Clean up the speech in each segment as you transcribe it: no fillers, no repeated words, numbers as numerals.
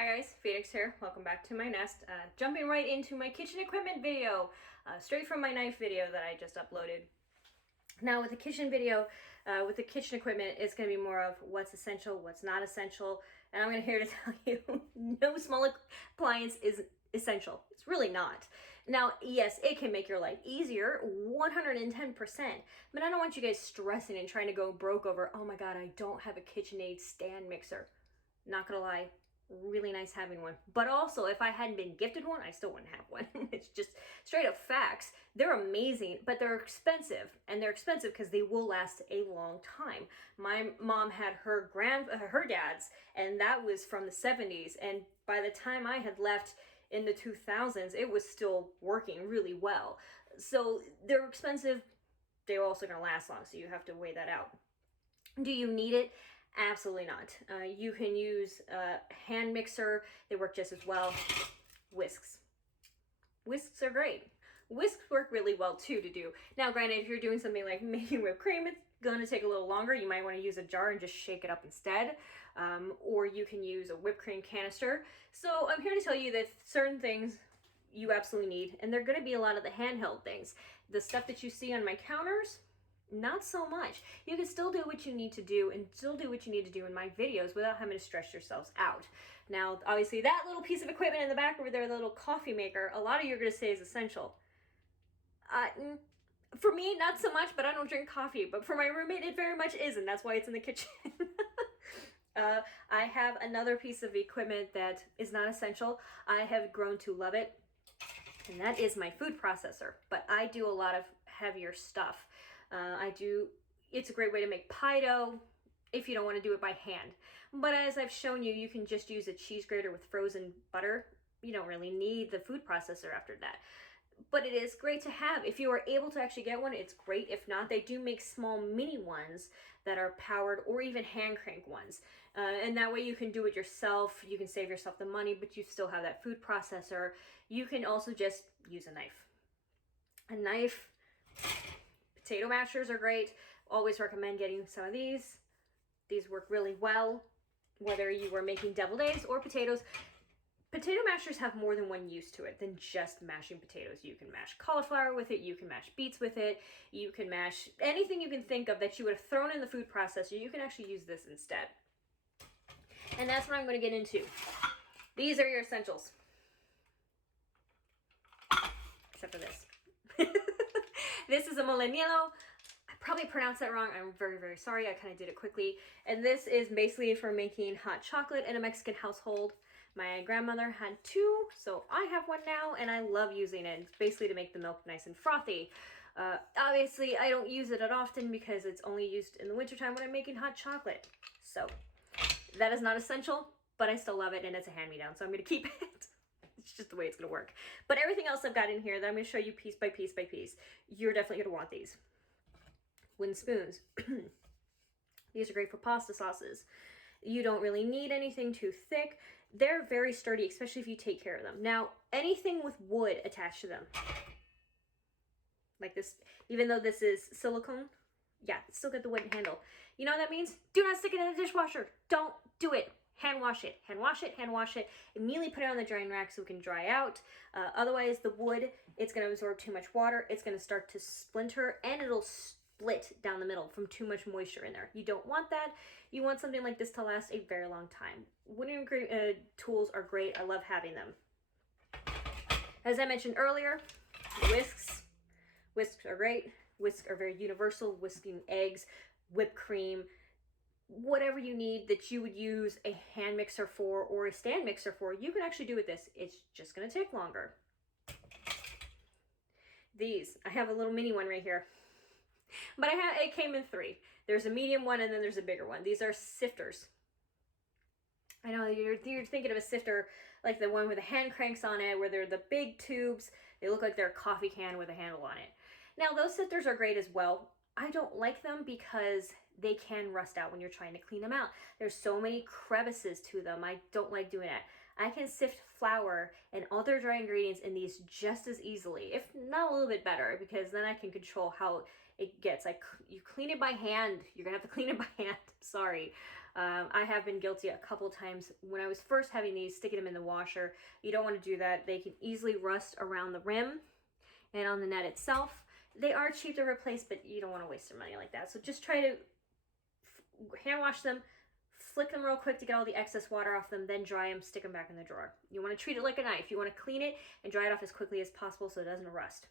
Hi guys, Phoenix here. Welcome back to my nest. Jumping right into my kitchen equipment video, straight from my knife video that I just uploaded. Now with the kitchen video, with the kitchen equipment, it's going to be more of what's essential, what's not essential, and I'm going to here to tell you, no small appliance is essential. It's really not. Now, yes, it can make your life easier, 110%, but I don't want you guys stressing and trying to go broke over, oh my god, I don't have a KitchenAid stand mixer. Not gonna lie, really nice having one. But also, if I hadn't been gifted one, I still wouldn't have one. It's just straight up facts. They're amazing, but they're expensive. And they're expensive because they will last a long time. My mom had her dad's, and that was from the 70s. And by the time I had left in the 2000s, it was still working really well. So they're expensive. They're also gonna last long, so you have to weigh that out. Do you need it? Absolutely not. You can use a hand mixer. They work just as well. Whisks. Whisks are great. Whisks work really well too to do. Now, granted, if you're doing something like making whipped cream, it's going to take a little longer. You might want to use a jar and just shake it up instead. Or you can use a whipped cream canister. So I'm here to tell you that certain things you absolutely need, and they're going to be a lot of the handheld things. The stuff that you see on my counters, not so much. You can still do what you need to do and still do what you need to do in my videos without having to stress yourselves out. Now, obviously that little piece of equipment in the back over there, the little coffee maker, a lot of you are going to say is essential. For me, not so much, but I don't drink coffee. But for my roommate, it very much is, and that's why it's in the kitchen. I have another piece of equipment that is not essential. I have grown to love it, and that is my food processor. But I do a lot of heavier stuff. It's a great way to make pie dough if you don't want to do it by hand. But as I've shown you, you can just use a cheese grater with frozen butter. You don't really need the food processor after that. But it is great to have. If you are able to actually get one, it's great. If not, they do make small mini ones that are powered or even hand crank ones. And that way you can do it yourself. You can save yourself the money, but you still have that food processor. You can also just use a knife. A knife. Potato mashers are great. Always recommend getting some of these. These work really well, whether you are making deviled eggs or potatoes. Potato mashers have more than one use to it than just mashing potatoes. You can mash cauliflower with it, you can mash beets with it, you can mash anything you can think of that you would have thrown in the food processor. You can actually use this instead. And that's what I'm going to get into. These are your essentials. Except for this. This is a Molinillo. I probably pronounced that wrong. I'm very, very sorry. I kind of did it quickly. And this is basically for making hot chocolate in a Mexican household. My grandmother had two, so I have one now, and I love using it. It's basically to make the milk nice and frothy. Obviously, I don't use it that often because it's only used in the wintertime when I'm making hot chocolate. So that is not essential, but I still love it, and it's a hand-me-down, so I'm going to keep it. It's just the way it's going to work. But everything else I've got in here that I'm going to show you piece by piece by piece, you're definitely going to want these. Wooden spoons. These are great for pasta sauces. You don't really need anything too thick. They're very sturdy, especially if you take care of them. Now, anything with wood attached to them, like this, even though this is silicone, yeah, it's still got the wooden handle. You know what that means? Do not stick it in the dishwasher. Don't do it. Hand wash it, hand wash it, hand wash it. Immediately put it on the drying rack so it can dry out. Otherwise, the wood, it's going to absorb too much water. It's going to start to splinter, and it'll split down the middle from too much moisture in there. You don't want that. You want something like this to last a very long time. Wooden tools are great. I love having them. As I mentioned earlier, whisks. Whisks are great. Whisks are very universal. Whisking eggs, whipped cream, whatever you need that you would use a hand mixer for or a stand mixer for, you can actually do with this. It's just going to take longer. These, I have a little mini one right here. But it came in three. There's a medium one and then there's a bigger one. These are sifters. I know you're thinking of a sifter like the one with the hand cranks on it, where they're the big tubes. They look like they're a coffee can with a handle on it. Now, those sifters are great as well. I don't like them because they can rust out when you're trying to clean them out. There's so many crevices to them. I don't like doing that. I can sift flour and other dry ingredients in these just as easily, if not a little bit better, because then I can control how it gets. You clean it by hand. You're gonna have to clean it by hand. Sorry. I have been guilty a couple times when I was first having these, sticking them in the washer. You don't want to do that. They can easily rust around the rim and on the net itself. They are cheap to replace, but you don't want to waste your money like that. So just try to hand wash them, flick them real quick to get all the excess water off them, then dry them, stick them back in the drawer. You want to treat it like a knife. You want to clean it and dry it off as quickly as possible so it doesn't rust.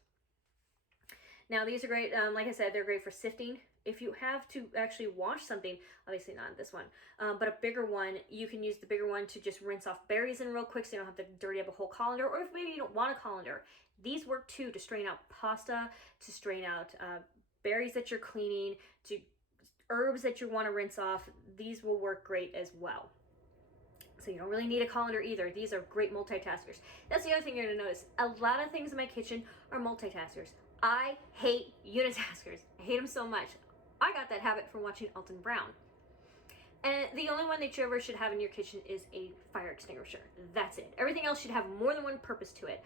Now these are great, like I said, they're great for sifting. If you have to actually wash something, obviously not this one, but a bigger one, you can use the bigger one to just rinse off berries in real quick so you don't have to dirty up a whole colander, or if maybe you don't want a colander. These work too to strain out pasta, to strain out berries that you're cleaning, to herbs that you want to rinse off. These will work great as well. So you don't really need a colander either. These are great multitaskers. That's the other thing you're going to notice. A lot of things in my kitchen are multitaskers. I hate unitaskers. I hate them so much. I got that habit from watching Alton Brown. And the only one that you ever should have in your kitchen is a fire extinguisher. That's it. Everything else should have more than one purpose to it.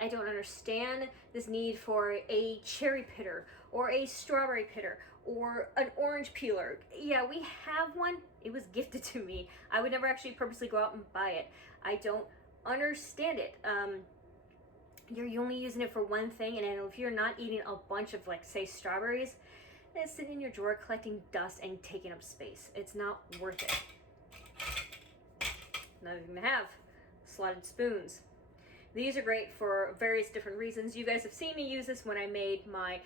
I don't understand this need for a cherry pitter or a strawberry pitter or an orange peeler. Yeah, we have one. It was gifted to me. I would never actually purposely go out and buy it. I don't understand it. You're only using it for one thing, and if you're not eating a bunch of, like, say, strawberries, it's sitting in your drawer collecting dust and taking up space. It's not worth it. Another thing to have, slotted spoons. These are great for various different reasons. You guys have seen me use this when I made my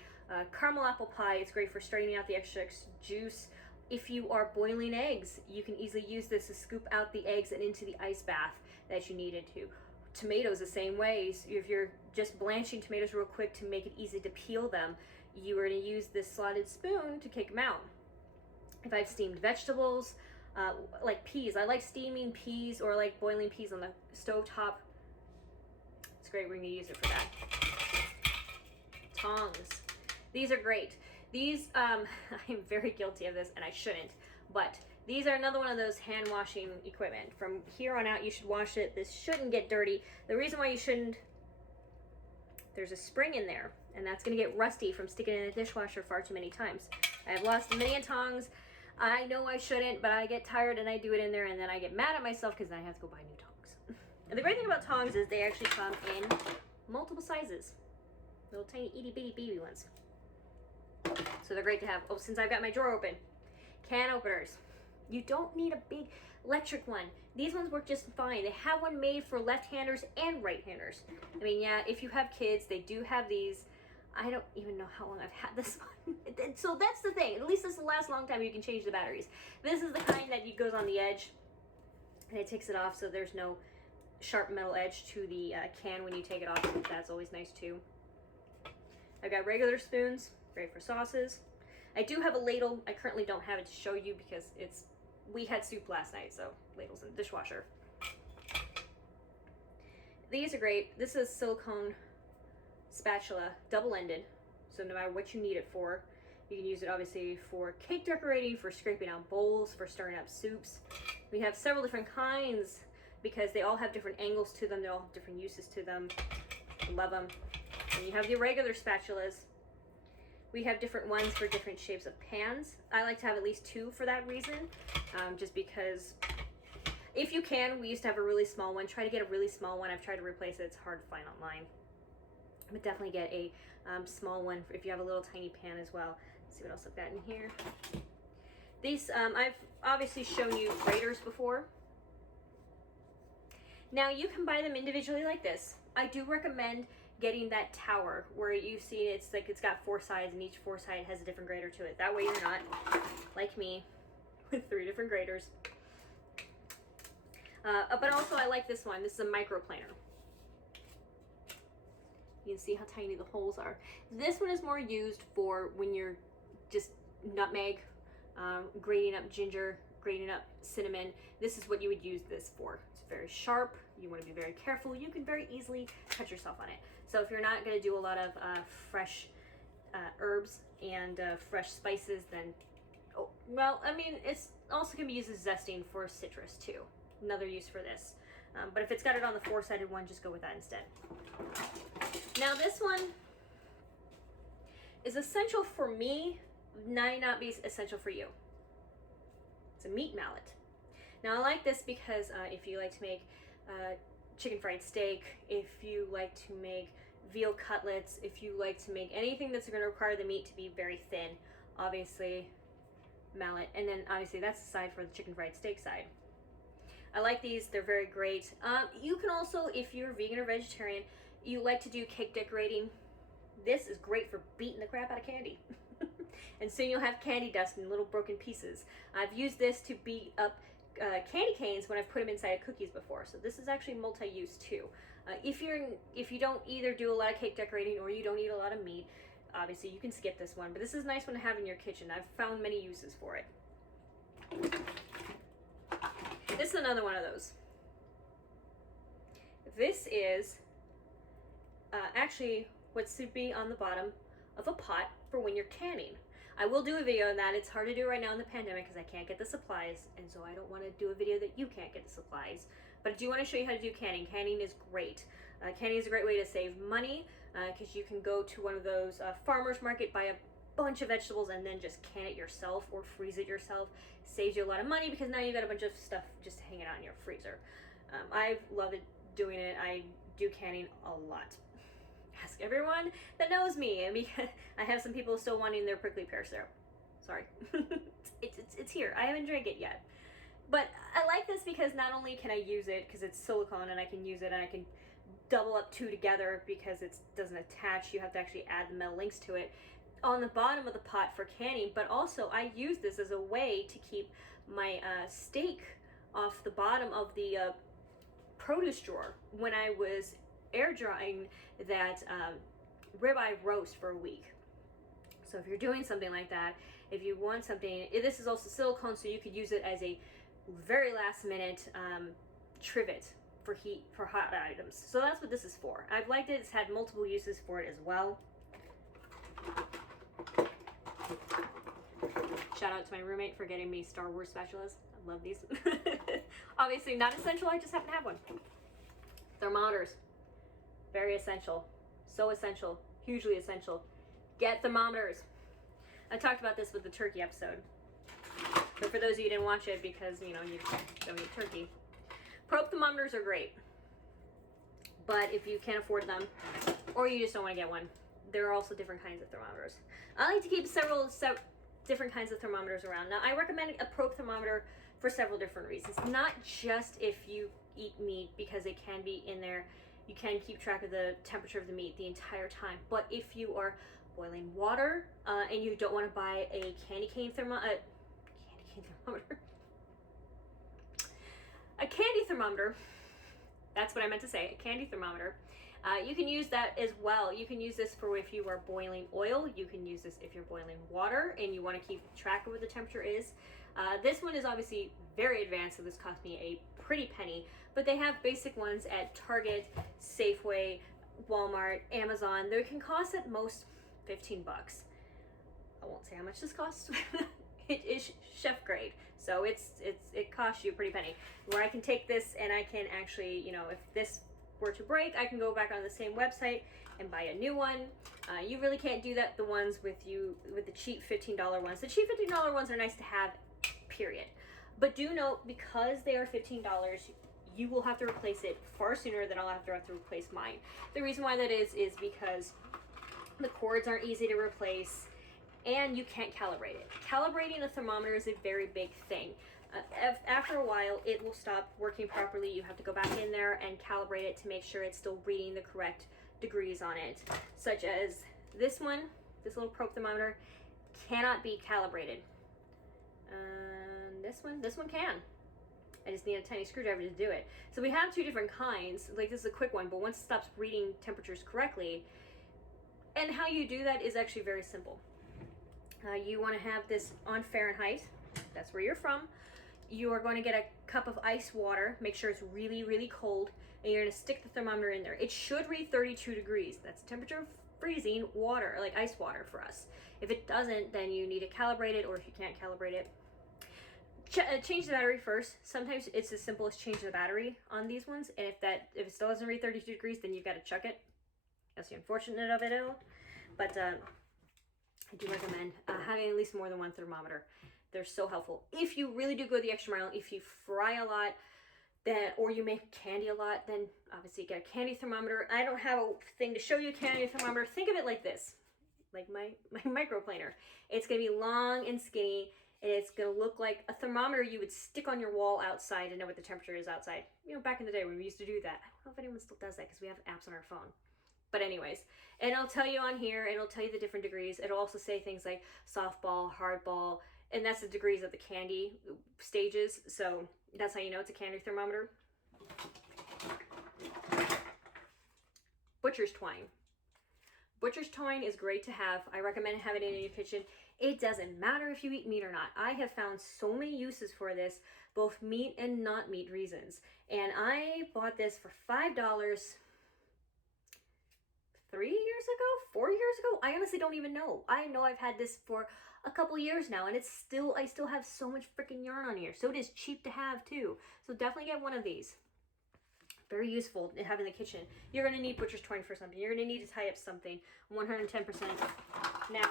caramel apple pie. It's great for straining out the extra juice. If you are boiling eggs, you can easily use this to scoop out the eggs and into the ice bath that you needed to. Tomatoes the same way. If you're just blanching tomatoes real quick to make it easy to peel them, you are going to use this slotted spoon to kick them out. If I've steamed vegetables, like peas, I like steaming peas or like boiling peas on the stovetop. It's great. We're going to use it for that. Tongs. These are great. These, I'm very guilty of this and I shouldn't, but these are another one of those hand washing equipment. From here on out, you should wash it. This shouldn't get dirty. The reason why you shouldn't, there's a spring in there, and that's going to get rusty from sticking it in the dishwasher far too many times. I have lost many tongs. I know I shouldn't, but I get tired and I do it in there, and then I get mad at myself because then I have to go buy new tongs. And the great thing about tongs is they actually come in multiple sizes. Little tiny itty bitty baby ones. So they're great to have. Oh, since I've got my drawer open. Can openers. You don't need a big electric one. These ones work just fine. They have one made for left-handers and right-handers. I mean, yeah, if you have kids, they do have these. I don't even know how long I've had this one. So that's the thing. At least this will last a long time. You can change the batteries. This is the kind that goes on the edge, and it takes it off so there's no sharp metal edge to the can when you take it off. That's always nice, too. I've got regular spoons, great for sauces. I do have a ladle. I currently don't have it to show you because we had soup last night, so ladle's in the dishwasher. These are great. This is silicone spatula, double-ended, so no matter what you need it for, you can use it obviously for cake decorating, for scraping out bowls, for stirring up soups. We have several different kinds because they all have different angles to them. They all have different uses to them. I love them. And you have the regular spatulas. We have different ones for different shapes of pans. I like to have at least two for that reason, just because if you can, we used to have a really small one. Try to get a really small one. I've tried to replace it. It's hard to find online. But definitely get a small one if you have a little tiny pan as well. Let's see what else I've got in here. These, I've obviously shown you graters before. Now you can buy them individually like this. I do recommend getting that tower where you see it's like it's got 4 sides and each 4 side has a different grater to it. That way you're not like me with 3 different graters. But also I like this one. This is a micro planer. You can see how tiny the holes are. This one is more used for when you're just nutmeg, grating up ginger, grating up cinnamon. This is what you would use this for. It's very sharp. You want to be very careful. You can very easily cut yourself on it. So if you're not going to do a lot of fresh herbs and fresh spices, then, oh, well, I mean, it's also can be used as zesting for citrus too. Another use for this. But if it's got it on the 4-sided one, just go with that instead. Now this one is essential for me, might not be essential for you. It's a meat mallet. Now I like this because if you like to make chicken fried steak, if you like to make veal cutlets, if you like to make anything that's going to require the meat to be very thin, obviously mallet, and then obviously that's the side for the chicken fried steak side. I like these, they're very great. You can also, if you're vegan or vegetarian, you like to do cake decorating, this is great for beating the crap out of candy. And soon you'll have candy dust in little broken pieces. I've used this to beat up candy canes when I've put them inside of cookies before, so this is actually multi-use too. If you don't either do a lot of cake decorating or you don't eat a lot of meat, obviously you can skip this one, but this is a nice one to have in your kitchen. I've found many uses for it. This is another one of those. This is actually what should be on the bottom of a pot for when you're canning. I will do a video on that. It's hard to do right now in the pandemic because I can't get the supplies, and so I don't want to do a video that you can't get the supplies. But I do want to show you how to do canning. Canning is great. Canning is a great way to save money because you can go to one of those farmers market, buy a bunch of vegetables, and then just can it yourself or freeze it yourself. Saves you a lot of money because now you've got a bunch of stuff just hanging out in your freezer. I've loved doing it. I do canning a lot. Ask everyone that knows me, and because I have some people still wanting their prickly pear syrup. Sorry. it's here. I haven't drank it yet. But I like this because not only can I use it because it's silicone and I can use it and I can double up two together because it doesn't attach. You have to actually add the metal links to it on the bottom of the pot for canning, but also I use this as a way to keep my steak off the bottom of the produce drawer when I was air drying that ribeye roast for a week. So if you're doing something like that, if you want something, this is also silicone, so you could use it as a very last minute trivet for hot items. So that's what this is for. I've liked it. It's had multiple uses for it as well. Shout out to my roommate for getting me Star Wars spatulas. I love these. Obviously not essential, I just happen to have one. Thermometers. Very essential. So essential. Hugely essential. Get thermometers. I talked about this with the turkey episode. But for those of you who didn't watch it because, you know, you don't eat turkey. Probe thermometers are great. But if you can't afford them, or you just don't want to get one, there are also different kinds of thermometers. I like to keep several different kinds of thermometers around. Now, I recommend a probe thermometer for several different reasons. Not just if you eat meat, because it can be in there. You can keep track of the temperature of the meat the entire time. But if you are boiling water and you don't want to buy a candy cane thermometer, a candy thermometer, that's what I meant to say, a candy thermometer. You can use that as well. You can use this for if you are boiling oil. You can use this if you're boiling water and you want to keep track of what the temperature is. This one is obviously very advanced, so this cost me a pretty penny, but they have basic ones at Target, Safeway, Walmart, Amazon. They can cost at most 15 bucks. I won't say how much this costs. It is chef grade, so it costs you a pretty penny. Where I can take this and I can actually, you know, if this were to break, I can go back on the same website and buy a new one. You really can't do that the ones with the cheap $15 ones. The cheap $15 ones are nice to have, period. But do note, because they are $15, you will have to replace it far sooner than I'll have to replace mine. The reason why that is because the cords aren't easy to replace and you can't calibrate it. Calibrating a thermometer is a very big thing. After a while, it will stop working properly. You have to go back in there and calibrate it to make sure it's still reading the correct degrees on it. Such as this one, this little probe thermometer, cannot be calibrated. This one can. I just need a tiny screwdriver to do it. So we have two different kinds. Like, this is a quick one, but once it stops reading temperatures correctly, and how you do that is actually very simple. You want to have this on Fahrenheit. That's where you're from. You are going to get a cup of ice water. Make sure it's really, really cold. And you're going to stick the thermometer in there. It should read 32 degrees. That's the temperature of freezing water, like ice water for us. If it doesn't, then you need to calibrate it, or if you can't calibrate it, change the battery first. Sometimes it's as simple as changing the battery on these ones. And if it still doesn't read 32 degrees, then you've got to chuck it. That's the unfortunate of it all. But I do recommend having at least more than one thermometer. They're so helpful. If you really do go the extra mile, if you fry a lot, then, or you make candy a lot, then obviously get a candy thermometer. I don't have a thing to show you a candy thermometer. Think of it like this, like my microplaner. It's gonna be long and skinny, and it's gonna look like a thermometer you would stick on your wall outside to know what the temperature is outside. You know, back in the day when we used to do that. I don't know if anyone still does that because we have apps on our phone. But anyways, and it'll tell you on here, and it'll tell you the different degrees. It'll also say things like softball, hardball, and that's the degrees of the candy stages. So that's how you know it's a candy thermometer. Butcher's twine. Butcher's twine is great to have. I recommend having it in your kitchen. It doesn't matter if you eat meat or not. I have found so many uses for this, both meat and not meat reasons. And I bought this for $5 3 years ago, 4 years ago. I honestly don't even know. I know I've had this for a couple years now, and I still have so much freaking yarn on here. So it is cheap to have too. So definitely get one of these. Very useful to have in the kitchen. You're going to need butcher's twine for something. You're going to need to tie up something. 110%. Now,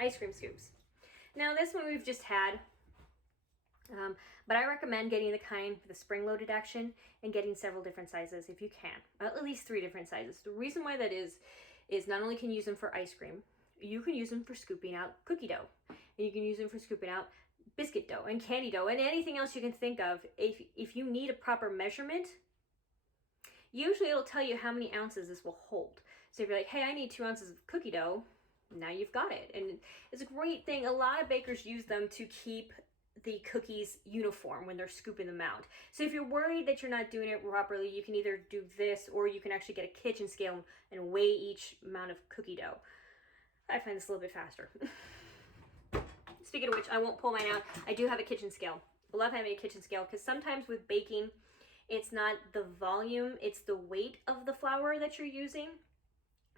ice cream scoops. Now this one we've just had, but I recommend getting the kind with the spring-loaded action and getting several different sizes if you can. At least 3 different sizes. The reason why that is not only can you use them for ice cream, you can use them for scooping out cookie dough. And you can use them for scooping out biscuit dough and candy dough and anything else you can think of. If you need a proper measurement, usually it'll tell you how many ounces this will hold. So if you're like, hey, I need 2 ounces of cookie dough, now you've got it. And it's a great thing. A lot of bakers use them to keep the cookies uniform when they're scooping them out. So if you're worried that you're not doing it properly, you can either do this, or you can actually get a kitchen scale and weigh each amount of cookie dough. I find this a little bit faster. Speaking of which, I won't pull mine out. I do have a kitchen scale. I love having a kitchen scale because sometimes with baking, it's not the volume, it's the weight of the flour that you're using.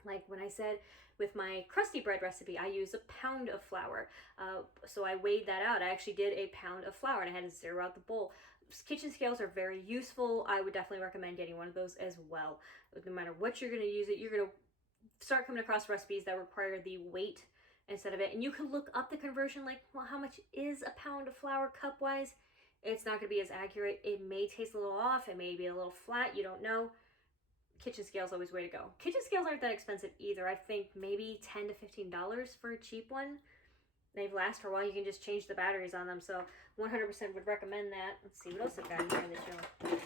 Like when I said with my crusty bread recipe, I use a pound of flour. So I weighed that out. I actually did a pound of flour and I had to zero out the bowl. Kitchen scales are very useful. I would definitely recommend getting one of those as well. No matter what you're going to use it, you're going to start coming across recipes that require the weight instead of it. And you can look up the conversion, like, well, how much is a pound of flour cup-wise? It's not going to be as accurate. It may taste a little off. It may be a little flat. You don't know. Kitchen scale's always the way to go. Kitchen scales aren't that expensive either. I think maybe $10 to $15 for a cheap one. They've last for a while. You can just change the batteries on them. So 100% would recommend that. Let's see, what else I've got in here that you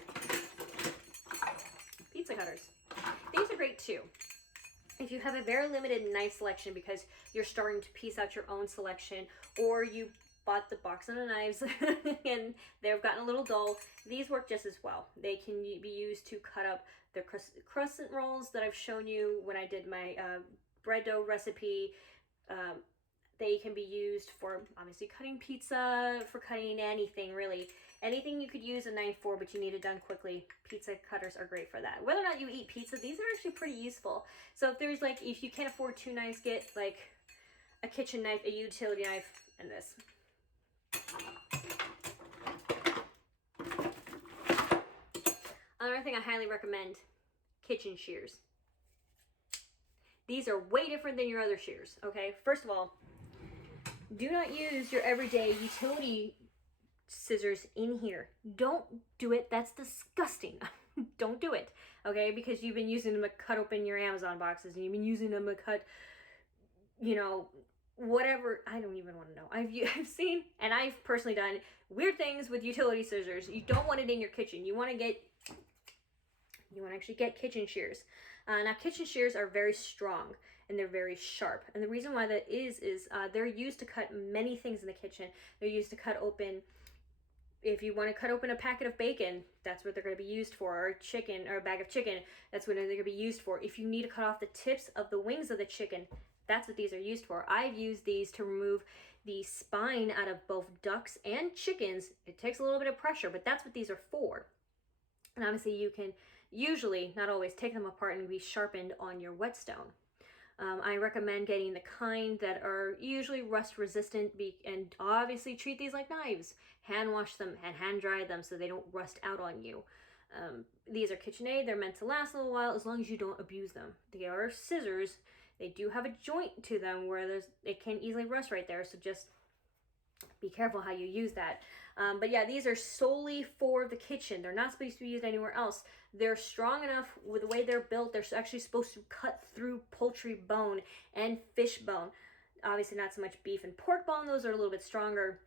Pizza cutters. These are great too. If you have a very limited knife selection because you're starting to piece out your own selection, or you bought the box of knives and they've gotten a little dull, these work just as well. They can be used to cut up the crescent rolls that I've shown you when I did my bread dough recipe. They can be used for obviously cutting pizza, for cutting anything really. Anything you could use a knife for, but you need it done quickly. Pizza cutters are great for that. Whether or not you eat pizza, these are actually pretty useful. So if there's like, if you can't afford 2 knives, get like a kitchen knife, a utility knife, and this. Another thing I highly recommend, kitchen shears. These are way different than your other shears, okay? First of all, do not use your everyday utility scissors in here. Don't do it. That's disgusting. Don't do it, okay? Because you've been using them to cut open your Amazon boxes, and you've been using them to cut, you know, whatever. I don't even want to know. I've seen, and I've personally done weird things with utility scissors. You don't want it in your kitchen. You want to actually get kitchen shears. Now kitchen shears are very strong and they're very sharp. And the reason why that is they're used to cut many things in the kitchen. They're used to cut open, if you want to cut open a packet of bacon, that's what they're going to be used for, or chicken, or a bag of chicken, that's what they're going to be used for. If you need to cut off the tips of the wings of the chicken, that's what these are used for. I've used these to remove the spine out of both ducks and chickens. It takes a little bit of pressure, but that's what these are for. And obviously you can usually, not always, take them apart and be sharpened on your whetstone. I recommend getting the kind that are usually rust resistant, and obviously treat these like knives. Hand wash them and hand dry them so they don't rust out on you. These are KitchenAid. They're meant to last a little while as long as you don't abuse them. They are scissors. They do have a joint to them where it can easily rust right there, so just be careful how you use that. But yeah, these are solely for the kitchen. They're not supposed to be used anywhere else. They're strong enough with the way they're built. They're actually supposed to cut through poultry bone and fish bone. Obviously not so much beef and pork bone. Those are a little bit stronger.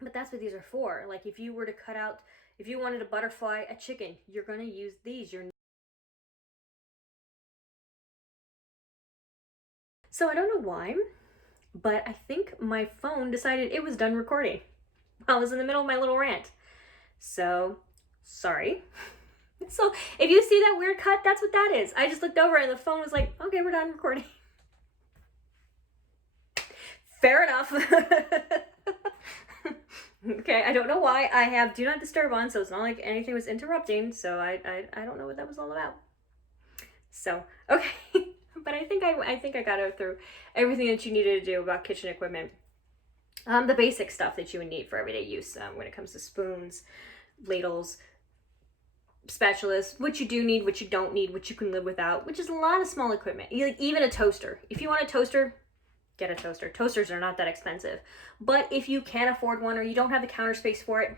But that's what these are for. Like if you were to cut out, if you wanted to butterfly a chicken, you're going to use these. So I don't know why, but I think my phone decided it was done recording. I was in the middle of my little rant. So, sorry. So, if you see that weird cut, that's what that is. I just looked over and the phone was like, okay, we're done recording. Fair enough. Okay, I don't know why. I have do not disturb on, so it's not like anything was interrupting, so I don't know what that was all about. So, okay. But I think I got through everything that you needed to do about kitchen equipment. The basic stuff that you would need for everyday use when it comes to spoons, ladles, spatulas, what you do need, what you don't need, what you can live without, which is a lot of small equipment. Even a toaster. If you want a toaster, get a toaster. Toasters are not that expensive. But if you can't afford one or you don't have the counter space for it,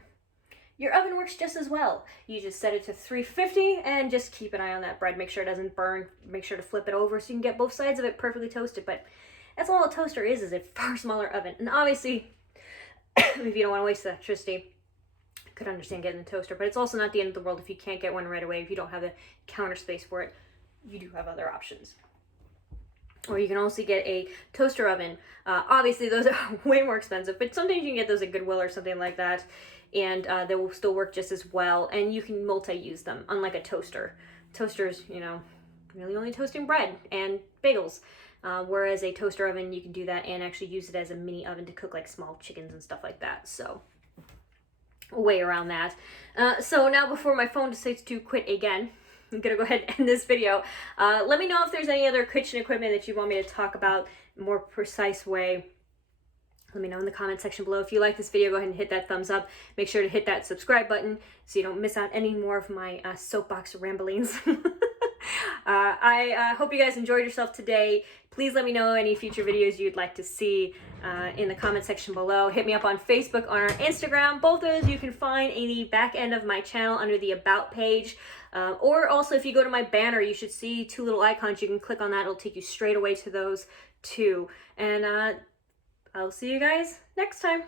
your oven works just as well. You just set it to 350 and just keep an eye on that bread. Make sure it doesn't burn. Make sure to flip it over so you can get both sides of it perfectly toasted. But that's all a toaster is a far smaller oven. And obviously, if you don't want to waste electricity, I could understand getting a toaster. But it's also not the end of the world if you can't get one right away. If you don't have the counter space for it, you do have other options. Or you can also get a toaster oven. Obviously, those are way more expensive, but sometimes you can get those at Goodwill or something like that, and they will still work just as well, and you can multi-use them, unlike a toaster. Toasters, really only toasting bread and bagels, whereas a toaster oven, you can do that and actually use it as a mini oven to cook like small chickens and stuff like that, so a way around that. So now before my phone decides to quit again, I'm gonna go ahead and end this video. Let me know if there's any other kitchen equipment that you want me to talk about in a more precise way. Let me know in the comment section below. If you like this video, go ahead and hit that thumbs up. Make sure to hit that subscribe button so you don't miss out any more of my soapbox ramblings. I hope you guys enjoyed yourself today. Please let me know any future videos you'd like to see in the comment section below. Hit me up on Facebook, on our Instagram. Both of those you can find in the back end of my channel under the About page. Or also if you go to my banner, you should see two little icons. You can click on that. It'll take you straight away to those two. And I'll see you guys next time.